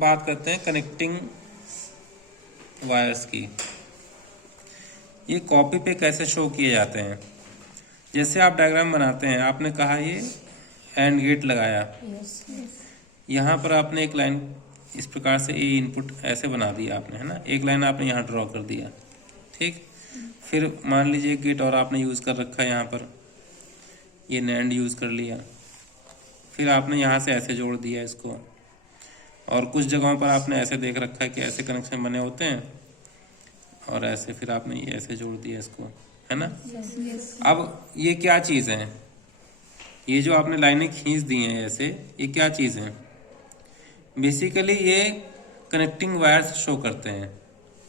बात करते हैं कनेक्टिंग वायर्स की। ये कॉपी पे कैसे शो किए जाते हैं। जैसे आप डायग्राम बनाते हैं, आपने कहा ये एंड गेट लगाया, यहाँ पर आपने एक लाइन इस प्रकार से ए इनपुट ऐसे बना दिया आपने, है ना। एक लाइन आपने यहाँ ड्रॉ कर दिया, ठीक। फिर मान लीजिए एक गेट और आपने यूज़ कर रखा है, यहाँ पर ये नैंड यूज़ कर लिया। फिर आपने यहाँ से ऐसे जोड़ दिया इसको, और कुछ जगहों पर आपने ऐसे देख रखा है कि ऐसे कनेक्शन बने होते हैं, और ऐसे फिर आपने ये ऐसे जोड़ दिया इसको, है ना। अब ये क्या चीज़ है, ये जो आपने लाइनें खींच दी हैं ऐसे, ये क्या चीज़ है। बेसिकली ये कनेक्टिंग वायर्स शो करते हैं,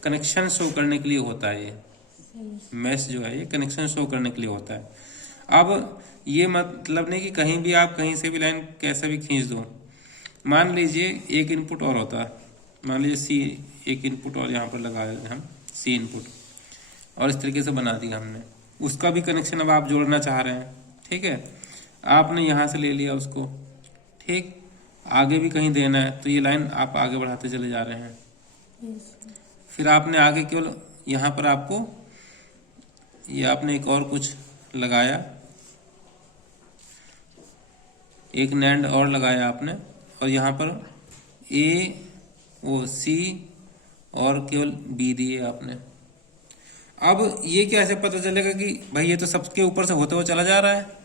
कनेक्शन शो करने के लिए होता है। ये मैश जो है ये कनेक्शन शो करने के लिए होता है। अब ये मतलब नहीं कि कहीं भी आप कहीं से भी लाइन कैसे भी खींच दो। मान लीजिए एक इनपुट और होता, मान लीजिए सी एक इनपुट और यहाँ पर लगाए हम सी इनपुट, और इस तरीके से बना दिया हमने। उसका भी कनेक्शन अब आप जोड़ना चाह रहे हैं, ठीक है। आपने यहाँ से ले लिया उसको, ठीक। आगे भी कहीं देना है तो ये लाइन आप आगे बढ़ाते चले जा रहे हैं। फिर आपने आगे केवल यहाँ पर आपको ये आपने एक और कुछ लगाया, एक नैंड और लगाया आपने, और यहाँ पर ए ओ सी और केवल बी दिए आपने। अब ये कैसे पता चलेगा कि भाई ये तो सबके ऊपर से होते हुए चला जा रहा है,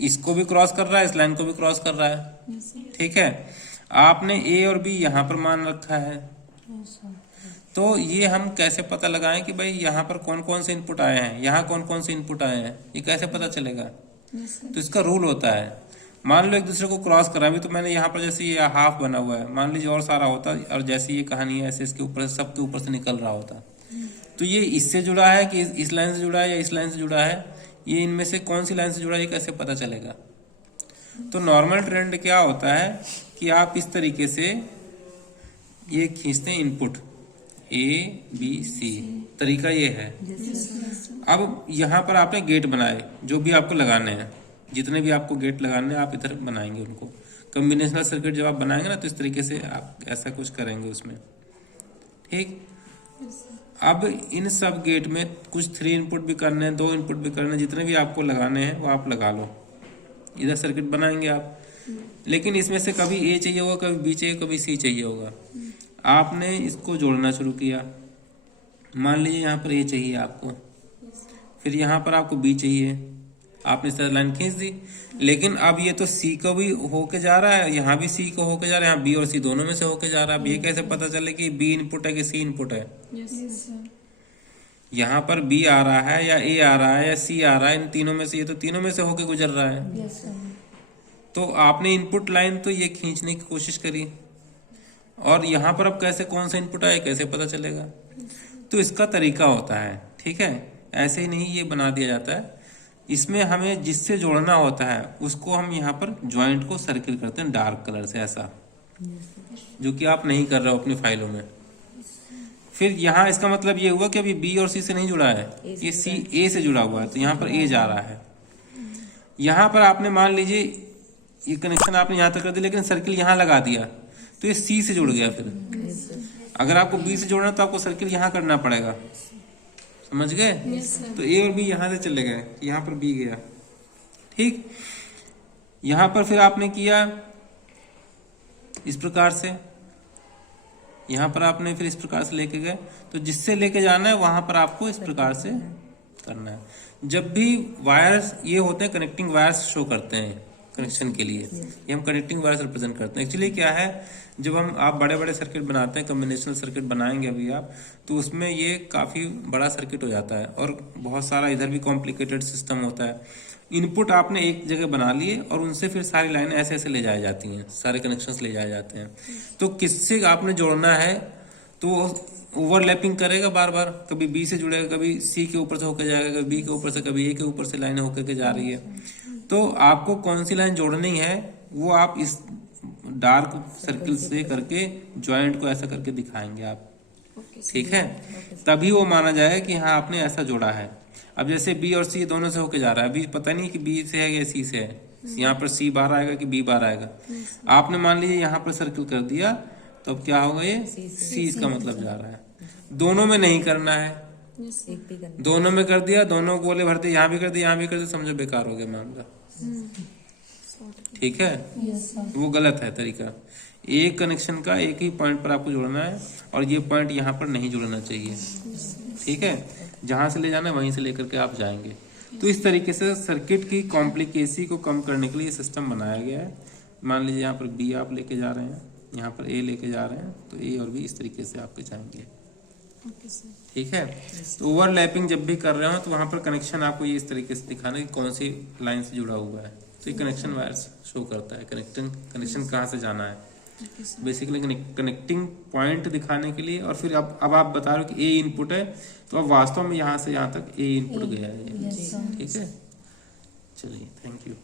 इसको भी क्रॉस कर रहा है, इस लाइन को भी क्रॉस कर रहा है, ठीक है। आपने ए और बी यहाँ पर मान रखा है, तो ये हम कैसे पता लगाएं कि भाई यहाँ पर कौन कौन से इनपुट आए हैं, यहाँ कौन कौन से इनपुट आए हैं, ये कैसे पता चलेगा। तो इसका रूल होता है, मान लो एक दूसरे को क्रॉस करा, अभी तो मैंने यहाँ पर जैसे ये हाफ बना हुआ है, मान लीजिए और सारा होता, और जैसे ये कहानी है ऐसे इसके ऊपर से सबके ऊपर से निकल रहा होता, तो ये इससे जुड़ा है कि इस लाइन से जुड़ा है या इस लाइन से जुड़ा है, ये इनमें से कौन सी लाइन से जुड़ा है, ये कैसे पता चलेगा। तो नॉर्मल ट्रेंड क्या होता है कि आप इस तरीके से ये खींचते हैं इनपुट ए बी सी, तरीका ये है। अब यहाँ पर आपने गेट बनाए, जो भी आपको लगाने हैं, जितने भी आपको गेट लगाने हैं आप इधर बनाएंगे उनको। कॉम्बिनेशनल सर्किट जब आप बनाएंगे ना, तो इस तरीके से आप ऐसा कुछ करेंगे उसमें, ठीक। अब इन सब गेट में कुछ 3 इनपुट भी करने हैं, 2 इनपुट भी करने हैं, जितने भी आपको लगाने हैं वो आप लगा लो। इधर सर्किट बनाएंगे आप, लेकिन इसमें से कभी ए चाहिए होगा, कभी बी चाहिए, कभी सी चाहिए होगा। आपने इसको जोड़ना शुरू किया, मान लीजिए यहाँ पर ए चाहिए आपको, फिर यहाँ पर आपको बी चाहिए, आपने इस तरह लाइन खींच दी। लेकिन अब ये तो सी को भी होके जा रहा है, यहाँ भी सी को होके जा रहा है, यहाँ बी और सी दोनों में से होके जा रहा है। अब ये कैसे पता चले कि बी इनपुट है कि सी इनपुट है। यहाँ पर बी आ रहा है या ए आ रहा है या सी आ रहा है, इन तीनों में से, ये तो तीनों में से होके गुजर रहा है। तो आपने इनपुट लाइन तो ये खींचने की कोशिश करी, और यहाँ पर अब कैसे कौन सा इनपुट आए कैसे पता चलेगा। तो इसका तरीका होता है, ठीक है। ऐसे ही नहीं ये बना दिया जाता है, इसमें हमें जिससे जोड़ना होता है उसको हम यहाँ पर ज्वाइंट को सर्किल करते हैं डार्क कलर से, ऐसा, जो कि आप नहीं कर रहे हो अपनी फाइलों में। फिर यहाँ इसका मतलब ये हुआ कि अभी बी और सी से नहीं जुड़ा है, ये सी ए से जुड़ा हुआ है, तो यहाँ पर ए जा रहा है। यहाँ पर आपने मान लीजिए ये कनेक्शन आपने यहाँ तक कर दिया, लेकिन सर्किल यहाँ लगा दिया, तो ये सी से जुड़ गया। फिर अगर आपको बी से जोड़ना तो आपको सर्किल यहाँ करना पड़ेगा, समझ गए। तो ए और बी यहाँ से चले गए, यहाँ पर बी गया, ठीक। यहाँ पर फिर आपने किया इस प्रकार से, यहाँ पर आपने फिर इस प्रकार से लेके गए, तो जिससे लेके जाना है वहां पर आपको इस प्रकार से करना है। जब भी वायर्स ये होते हैं, कनेक्टिंग वायर्स शो करते हैं कनेक्शन के लिए, ये हम कनेक्टिंग वायर्स रिप्रेजेंट करते हैं। एक्चुअली क्या है, जब हम आप बड़े बड़े सर्किट बनाते हैं, कॉम्बिनेशनल सर्किट बनाएंगे अभी आप, तो उसमें ये काफ़ी बड़ा सर्किट हो जाता है, और बहुत सारा इधर भी कॉम्प्लिकेटेड सिस्टम होता है। इनपुट आपने एक जगह बना लिए, और उनसे फिर सारी लाइनें ऐसे ऐसे ले जाई जाती हैं, सारे कनेक्शंस ले जाए जाते हैं। तो किससे आपने जोड़ना है, तो ओवरलैपिंग करेगा बार बार, कभी बी से जुड़ेगा, कभी सी के ऊपर से होकर जाएगा, कभी बी के ऊपर से, कभी ए के ऊपर से लाइनें होकर के जा रही है। तो आपको कौन सी लाइन जोड़नी है वो आप इस डार्क सर्किल से करके ज्वाइंट को ऐसा करके दिखाएंगे आप, ठीक है। तभी वो माना जाएगा कि हाँ आपने ऐसा जोड़ा है। अब जैसे बी और सी दोनों से होके जा रहा है, अभी पता नहीं कि बी से है या सी से है, यहाँ पर सी बाहर आएगा कि बी बाहर आएगा। आपने मान लीजिए यहाँ पर सर्किल कर दिया, तो अब क्या होगा, ये सी इसका मतलब जा रहा है। दोनों में नहीं करना है, एक भी करना। दोनों में कर दिया, दोनों गोले भर दिए, यहाँ भी कर दिया, यहाँ भी कर दिया, समझो बेकार हो गया मामला। ठीक है, वो गलत है तरीका। एक कनेक्शन का एक ही पॉइंट पर आपको जोड़ना है, और ये पॉइंट यहाँ पर नहीं जुड़ना चाहिए। ठीक है, जहां से ले जाना है वहीं से लेकर के आप जाएंगे। तो इस तरीके से सर्किट की कॉम्प्लिकेसी को कम करने के लिए ये सिस्टम बनाया गया है। मान लीजिए यहाँ पर बी आप लेके जा रहे हैं, यहाँ पर ए लेके जा रहे हैं, तो ए और बी इस तरीके से आपके जाएंगे। ठीक है, तो ओवरलैपिंग जब भी कर रहे हो तो वहां पर कनेक्शन आपको ये इस तरीके से दिखाना है कि कौन सी लाइन से जुड़ा हुआ है। तो ये कनेक्शन वायर्स शो करता है कनेक्शन कहाँ से जाना है, बेसिकली कनेक्टिंग पॉइंट दिखाने के लिए। और फिर अब आप बता रहे हो कि ए इनपुट है, तो अब वास्तव में यहाँ से यहाँ तक ए इनपुट गया है। ठीक है, चलिए, थैंक यू।